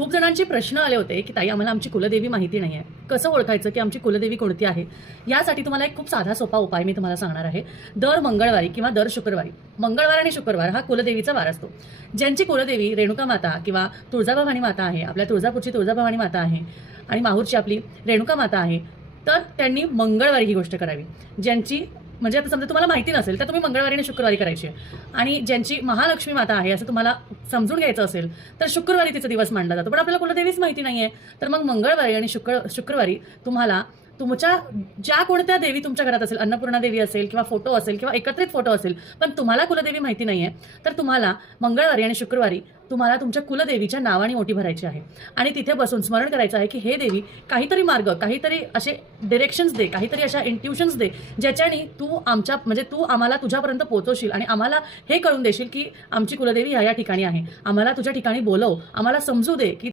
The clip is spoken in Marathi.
खूप जणांचे प्रश्न आले होते की ताई आम्हाला आमची कुलदेवी माहिती नाही आहे कसं ओळखायचं की आमची कुलदेवी कोणती आहे? यासाठी तुम्हाला एक खूप साधा सोपा उपाय मी तुम्हाला सांगणार आहे. दर मंगळवारी किंवा दर शुक्रवारी मंगळवार आणि शुक्रवार हा कुलदेवीचा वार असतो. ज्यांची कुलदेवी रेणुका माता किंवा तुळजाभवानी माता आहे आपल्या तुळजापूरची तुळजाभवानी माता आहे आणि माहूरची आपली रेणुका माता आहे तर त्यांनी मंगळवारी ही गोष्ट करावी. ज्यांची म्हणजे आता समजा तुम्हाला माहिती नसेल तर तुम्ही मंगळवारी आणि शुक्रवारी करायची आहे. आणि ज्यांची महालक्ष्मी माता आहे असं तुम्हाला समजून घ्यायचं असेल तर शुक्रवारी तिचा दिवस मांडला जातो पण आपल्याला कुलदेवीच माहिती नाही आहे तर मग मंगळवारी आणि शुक्र शुक्रवारी तुम्हाला तुमच्या ज्या कोणत्या देवी तुमच्या घरात असेल अन्नपूर्णा देवी असेल किंवा फोटो असेल किंवा एकत्रित फोटो असेल पण तुम्हाला कुलदेवी माहिती नाही आहे तर तुम्हाला मंगळवारी आणि शुक्रवारी तुम्हाला तुमच्या कुलदेवीच्या नावाने ओटी भरायची आहे. आणि तिथे बसून स्मरण करायचं आहे की हे देवी काहीतरी मार्ग काहीतरी असे डिरेक्शन्स दे काहीतरी अशा इंट्युशन्स दे ज्याच्याने तू आमच्या म्हणजे तू आम्हाला तुझ्यापर्यंत पोहोचवशील आणि आम्हाला हे कळून देशील की आमची कुलदेवी ह्या या ठिकाणी आहे. आम्हाला तुझ्या ठिकाणी बोलव आम्हाला समजू दे की